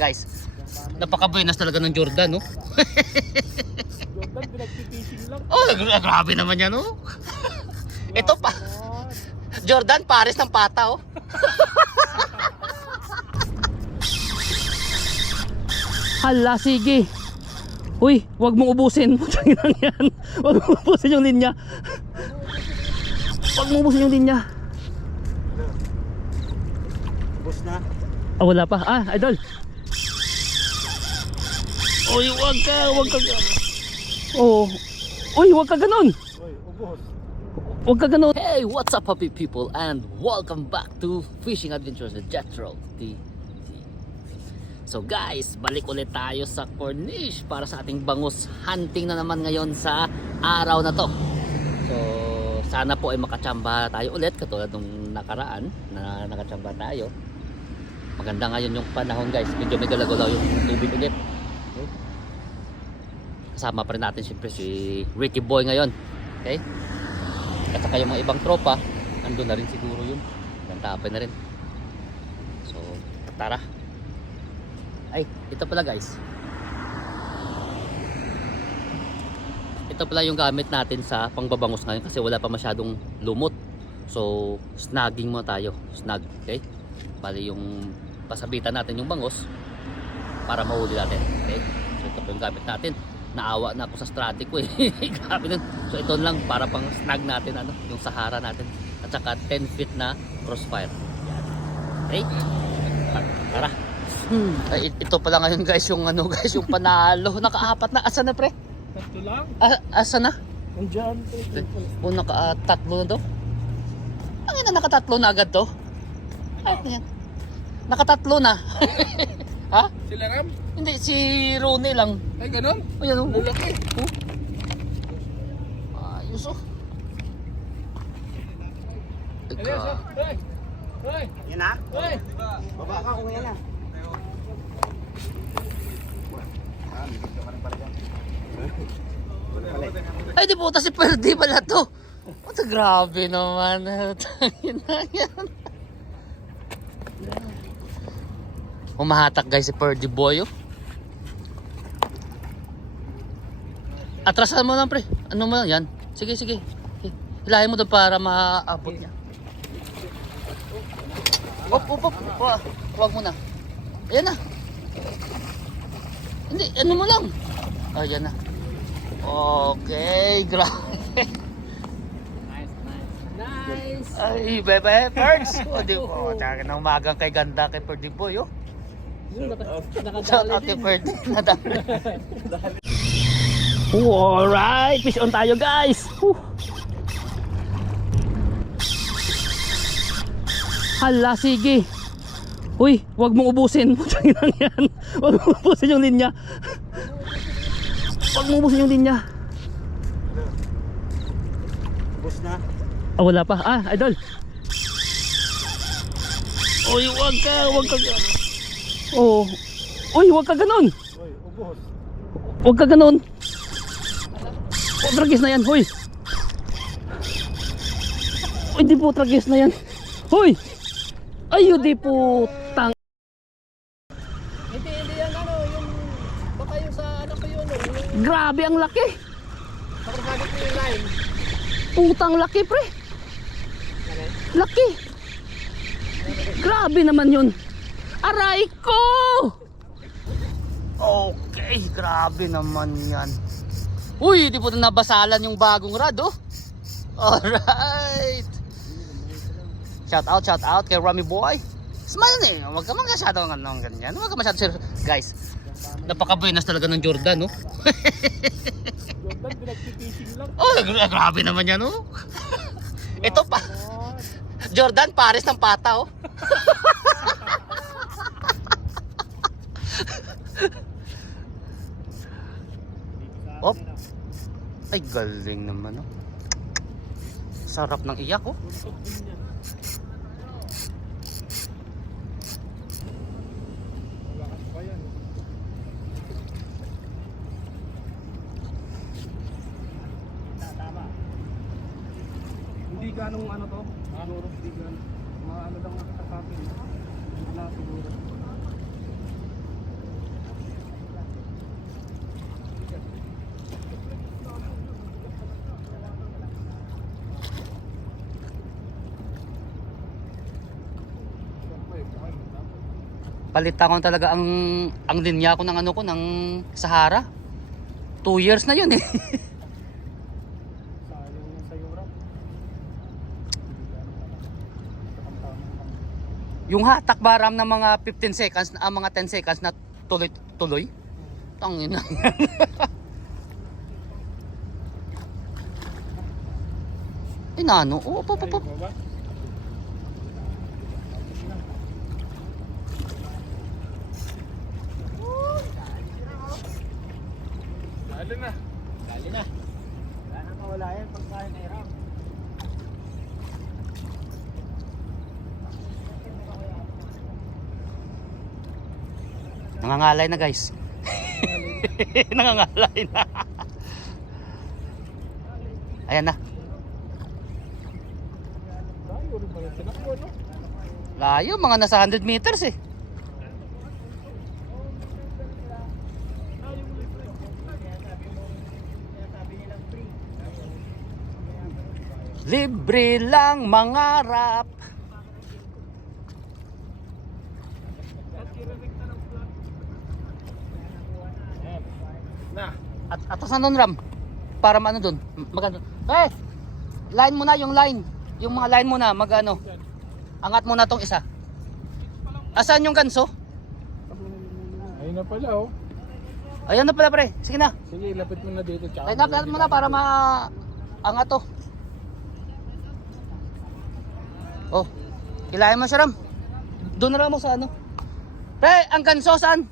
Guys, napaka-buenas talaga ng Jordan, no? Jordan, pinag-fishing lang. Oh, grabe naman yan, no? Ito pa. Jordan, pares ng pata, oh. Hala, sige. Uy, wag mong ubusin. Yan. Wag mong ubusin yung linya. Wag mong ubusin yung linya. Ubus na. Ah, wala pa. Ah, idol. Uy, wag ka Oh. Uy, wag ka ganun. Uy, ubus. Wag ka ganun. Hey, what's up happy people and welcome back to Fishing Adventures with Jethro TV. So guys, balik ulit tayo sa Corniche para sa ating bangus hunting na naman ngayon sa araw na to. So sana po ay makachamba tayo ulit katulad nung nakaraan na nakachamba tayo. Maganda ngayon yung panahon guys, medyo may galaw-galaw yung tubig ulit. Okay. Kasama pa rin natin siyempre si Ricky Boy ngayon. Okay? At saka yung mga ibang tropa, nandun na rin siguro yun. Nantapay na rin. So tara. Ay, ito pala guys. Ito pala yung gamit natin sa pangbabangus ngayon kasi wala pa masyadong lumot. So, snagging muna tayo. Snag, okay? Bali yung pasabitan natin yung bangus para mahuli natin. Okay? So, ito pa yung gamit natin. Naawa na ako sa strategy ko eh. Grabe nun. So, ito lang para pang snag natin, ano, yung Sahara natin. At saka 10 feet na crossfire. Yan. Okay? Tara. Ay, ito pala ngayon guys yung ano guys yung panalo. Nakaapat na. Asa na pre? Tatlo lang. Asa na? Nandiyan. O nakatatlo na daw. Ang ina nakatatlo na agad to. Ay, yan. Nakatatlo na. Ha? Sila Ram? Hindi, si Ronnie lang. Ay, ganun? O yan o. Lalaki. Ayos o. Elias, hoy! Hoy! Yan na? Hoy! Baba ka kung yan na. Ay di puta si Perdi pala to. Puta grabe naman. Tangin na yan. Humahatak guys si Perdi boy oh. Atrasan mo lang pre. Ano mo lang yan? Sige sige. Hilahin mo doon para maabot niya. Op. Huwag mo na. Ayan na. Hindi, ano mo lang. Ayan na. Okay, grabe. Nice! Ay, bebe, Perds. O di po, tsaka na umagang kay ganda kay Perdi boy oh. Shout out kay Perdi. Alright, fish on tayo guys. Hala, sige. Uy, wag mong ubusin. Yan. Wag mong ubusin yung linya. Wag mong ubusin yung linya. Ubus na. Ah, wala pa. Ah, idol. Uy, wag ka Oh. Uy, wag ka ganun. Uy, ubus. Wag ka ganun. Tragis na yan, hoy. Uy, di po tragis na yan. Hoy. Ayo di putang. Hindi yan ano, yung baka yung sa ano ko yun. Grabe ang laki. Nakaragagit ko yung line. Putang laki pre. Laki. Grabe naman yun. Aray ko. Okay, grabe naman yan. Uy, di po nabasalan yung bagong rad oh. Alright. Shout out kay Rami Boy. Smile eh. Huwag ka masyadong ganyan. Huwag ka masyadong guys. Napaka-buenas talaga ng Jordan, no? Jordan, pinag-fishing lang. Oh, grabe naman yan, no? Ito pa. Jordan, pares ng pata, oh. Op. Ay, galing naman, oh. Sarap ng iyak, oh. Hindi ganong ano to, siguro hindi ganong. Mga ano lang nakakapin. Wala siguro. Palitan ko talaga ang linya ko ng ano ko ng Sahara. 2 years na 'yun eh. Sayang yung sa Europe. Yung hatak baram ng mga 15 seconds, mga 10 seconds na tuloy-tuloy. Tangina. Inano? Oh, pop. Dali na. Dali na. Wala nang mawala yan pag kaya na hirap. Nangangalay na guys. Nangangalay na. Ayan na. Tayo rin pala tinakbo, no? Layo, mga nasa 100 meters eh. Libre lang mangarap. Na. At atas na doon Ram. Para maano doon. Magano. Eh! Line muna yung line. Yung mga line muna, magano. Angat muna tong isa. Asan yung ganso? Ayun na pala, oh. Ayan na pala pre. Sige na. Sige, lapit mo na dito. Tsaka Line up mo na para angat to. Oh. Kilayan mo siya Ram. Doon na Ram mo sa ano. Pre, ang ganso saan?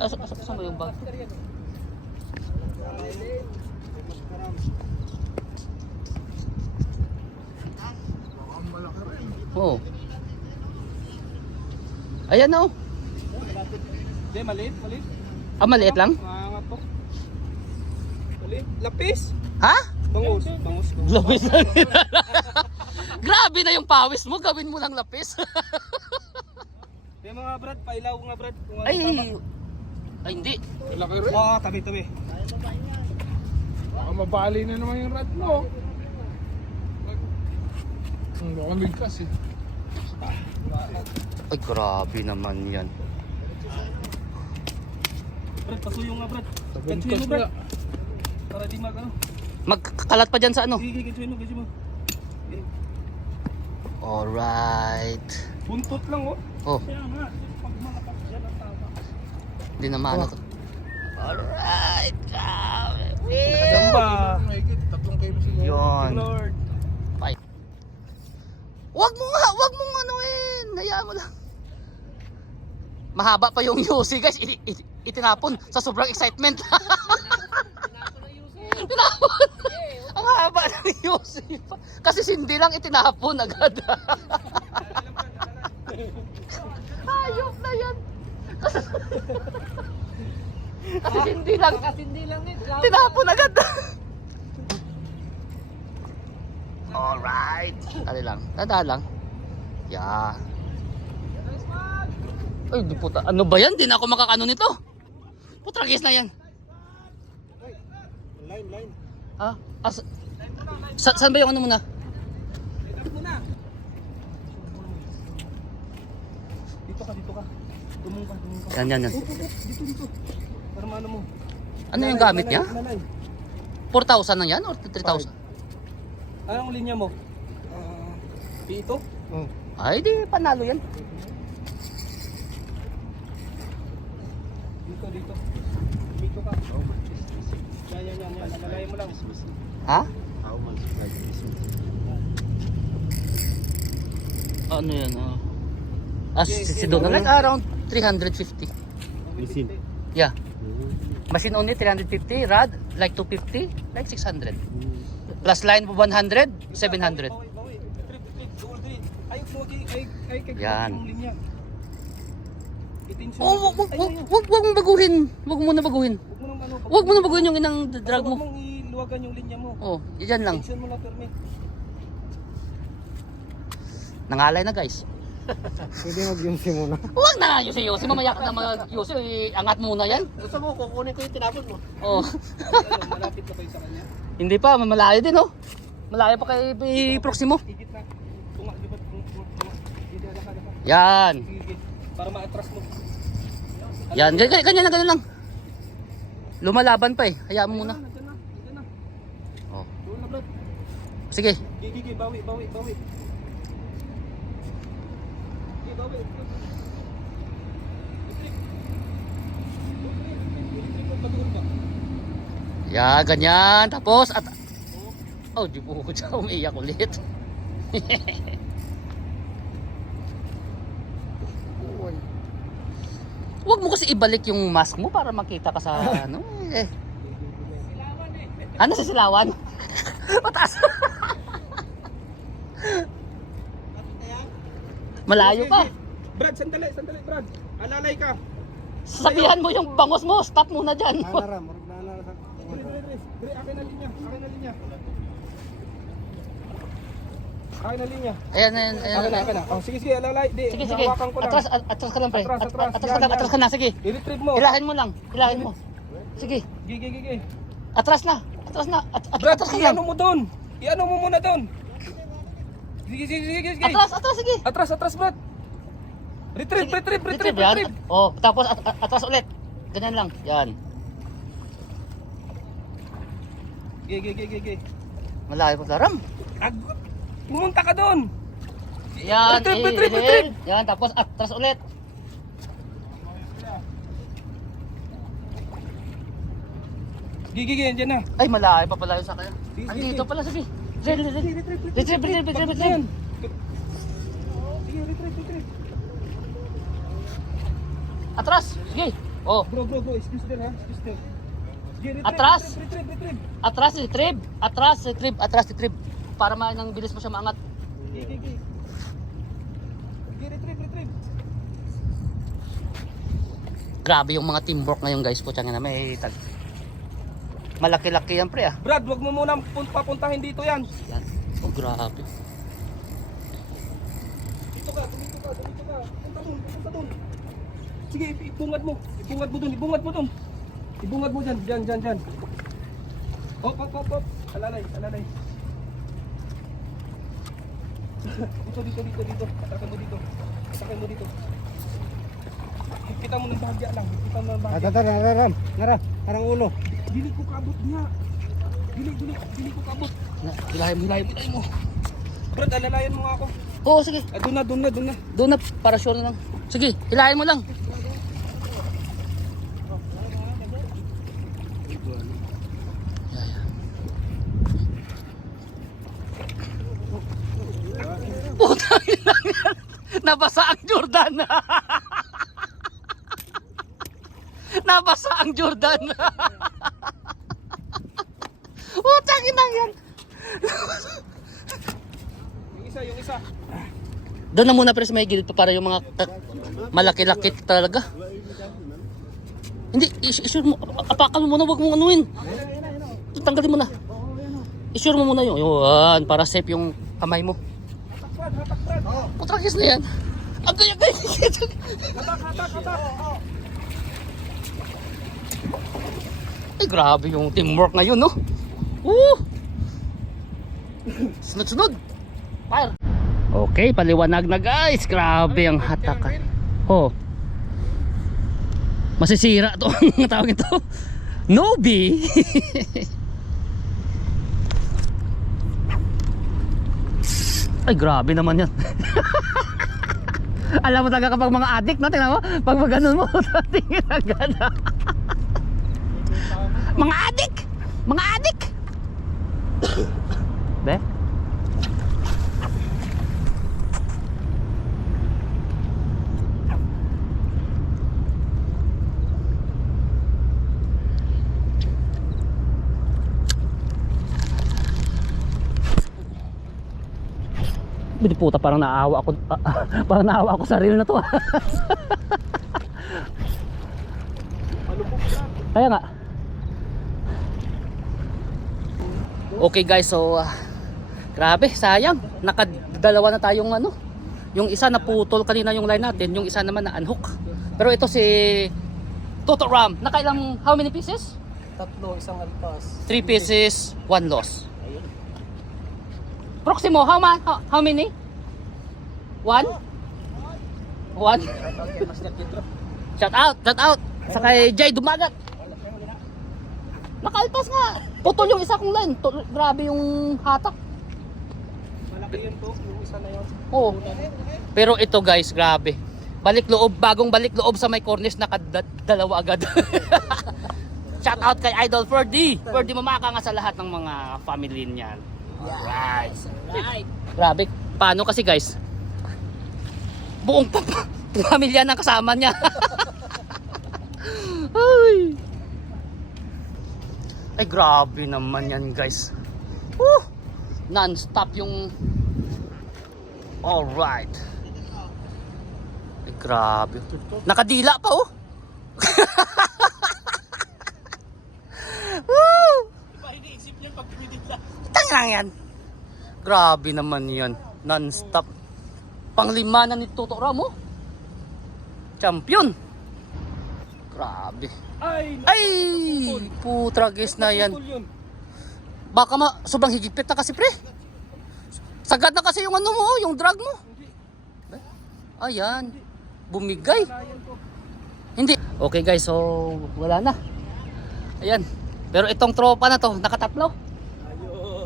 Saan ba yung bag? Oo. Ayan na oh. Hindi, maliit. Ah, maliit lang? Maangat to. Maliit. Lapis. Ha? Bangus. Lapis lang. Grabe na yung pawis mo. Gawin mo ng lapis. Yung mga brad, pailaw nga brad. Kung ano Ay, tama. ay hindi. Laki rin. Oo, tabi. Baka mabali na naman yung rad mo. Baka bigkas eh. Ay, grabe naman yan. Brad, pasuyo nga brad. Gansuin mo brad. Para di mag ano. Magkakalat pa dyan sa ano. Sige, gansuin mo. Alright. Buntot lang oh. Oh, Kaya nga, pag malakas yan ang tama. hindi na maano to. Alright. Grabe. Nakadamba. Tatlong kayo siguro. Yun. Lord. Wag mong anuin. Hayaan mo lang. Mahaba pa yung UC guys. Itinapon sa sobrang excitement. Tinapon. Ang haba ng UC pa. Kasi sindi lang itinapon agad. Hayop na yan. Kasi sindi lang. Tinapon agad. Alright. Dali lang. Tandaan lang. Yeah. Ay, di puta. Ano ba yan? Di na ako makakano nito. Putragis na yan. Line. Ha? Saan ba yung ano muna? Dito ka. Tumong ka. Yan. Dito. Para maano mo. Ano yung gamit niya? 4,000 na yan or 3,000? Anong linya mo? P2? Ay, di panalo yan. Dito. Dito ka. Yan. Malay mo lang. Ha? Ano yan? Si Donald, like around 350. Machine. Yeah. Machine only 350, rod like 250, like 600. Plus line 100, 700. Bawi. Trip. Dual trip. Ayok mo kay Yan. yung linya. Itensyon. Oh, wag mong baguhin. Wag mo na baguhin. Huwag mo nang ano. Wag mo na baguhin yung inang drag Huwag mo. mong iluwagan yung linya mo. Oh, yan lang. Tension mo lang permit. Nangalay na guys. Pwede mag-yusi muna. Huwag na yusi-yusi. Mamaya ka na mag-yusi. Angat muna yan. Gusto mo, kukunin ko yung tinapon mo. Oh. Malapit ka pa yung sa kanya. Hindi pa, malayo din oh. Malayo pa kay Proximo. Higit na. Tunga, di ba? Tunga. Yan. Sige. Para ma-atras mo. Yan, ganyan lang. Lumalaban pa eh. Hayaan mo muna. Nandiyan na. Oh. Doon na, Brad. Sige. Gigi, bawi. Gigi, bawi. Yan, ganyan. Tapos, oh, di po ko siya umiiyak ulit. Huwag mo kasi ibalik yung mask mo para makita ka sa ano eh. Ano sa silawan? Mataas. Malayo pa. Brad, sandali, Brad. Alalay ka. Sabihan mo yung bangos mo, stop muna dyan. Nanara, marag nanara sa... Dre, akin na linya. Akin na. Oh, sige, alalay. Di, Sige. hawakan ko lang. Atras ka lang, pre. Atras. Atras ka na, sige. I-retrieve mo. Hilahin mo lang. Sige. Gigi. Atras na. Brad, Atras ka lang. i-ano mo doon. I-ano mo muna doon. Sige. Atras, sige. Atras, Brad. Retrieve. Yan. Oh, tapos atras ulit. Ganyan lang. Yan. Gigi. Malayo pa laram. Pumunta ka doon. Yan. Retrieve. Yan, tapos atras ulit. Gigi, andyan na. Ay, malayo pa pala yun sa kanya. Sige. Andito pala, sige. Retrieve. Sige, retrieve. Atras. Sige. Oh, Bro, excuse them ha. Sige, retrieve. Atras. Retrieve. atras, retrieve. Para nang bilis mo siya maangat. Gigi. Retrieve. Grabe yung mga teamwork ngayon guys. Putya nga na may malaki-laki yan pre ah. Brad, wag mo muna papuntahin dito yan. Yan. Oh, grabe. Dito ka. Punta doon. Sige, ibungad mo doon. Ibungad mo dyan. Hop. Alalay. Dito. Atakan mo dito. Kita mo ng bahagya lang. Nara, parang ulo. Dili ko kabot niya. Dili ko kabot. Hilahin mo. Brad, alalayan mo nga ako. Oo, sige. Doon na. Doon na, para sure na lang. Sige, hilahin mo lang. Putang ina yan. Nabasa ang Jordan. Putang ina yan. Yung isa. Doon na muna pero sa may gilid pa para yung mga malaki-laki talaga. Hindi, isure mo, apakan mo muna, wag mong anuin. Tanggalin mo na. Isure mo muna yun. Yun, para safe yung kamay mo. Putrakis na yan. Agay. Hatak. Ay, grabe yung teamwork ngayon, no? Sunod. Fire. Okay, paliwanag na guys. Grabe ang hatakan. Oh. Masisira to ang tawag ito. Nobi. Ay, grabe naman yan. Alam mo talaga kapag mga addict, no? Tingnan mo, pag maganon mo, tingin agad. Mga addict! Be? Bidi puta, parang naawa ako. Parang naawa ako sa reel na to. Kaya nga. Okay guys, so grabe, sayang. Nakadalawa na tayong ano. Yung isa naputol kanina yung line natin, yung isa naman na unhook. Pero ito si Toto Ram, nakailang how many pieces? 3, isang alpas. 3 pieces, 1 loss. Proximo, how many? 1? Juan. Shout out, shout out. Sa kay Jay Dumagat. Nakalpas nga. Putol yung isa kong line. Grabe yung hatak. Malaki yun po, yung isa na yun. Oo. Pero ito guys, grabe. Balik loob, bagong balik loob sa may cornice, nakadalawa agad. Shout out kay Idol Ferdy. Ferdy mamaka nga sa lahat ng mga family niyan. Alright. Right. Grabe. Paano kasi guys? Buong pamilya ng kasama niya. Ay, grabe naman yan guys. Woo! Non-stop yung... Alright. Ay, grabe. Nakadila pa oh. Woo! Diba iniisip niya pag pinidila? Tangang yan. Grabe naman yan. Non-stop. Panglima na ni Toto Ramo. Champion. Grabe. Ay! Ay! Putragis na yan. Putol yun. Baka sobrang higipit na kasi pre. Sagad na kasi yung ano mo, yung drag mo. Ayan. Bumigay. Ayan po. Hindi. Okay guys, so wala na. Ayan. Pero itong tropa na to, nakatatlo.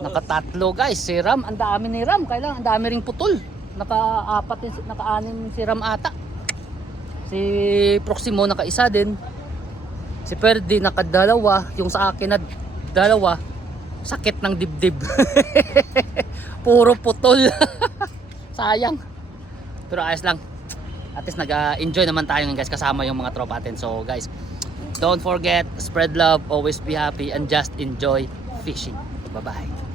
Nakatatlo guys. Si Ram, ang dami ni Ram. Kailangan, ang dami ring putol. Naka-anim si Ram ata. Si Proximo naka-isa din. Si Ferdy naka-dalawa. Yung sa akin na dalawa. Sakit ng dibdib. Puro putol. Sayang. Pero ayos lang. At least nag-enjoy naman tayo ng guys kasama yung mga tropa natin. So guys, don't forget, spread love, always be happy, and just enjoy fishing. Bye-bye.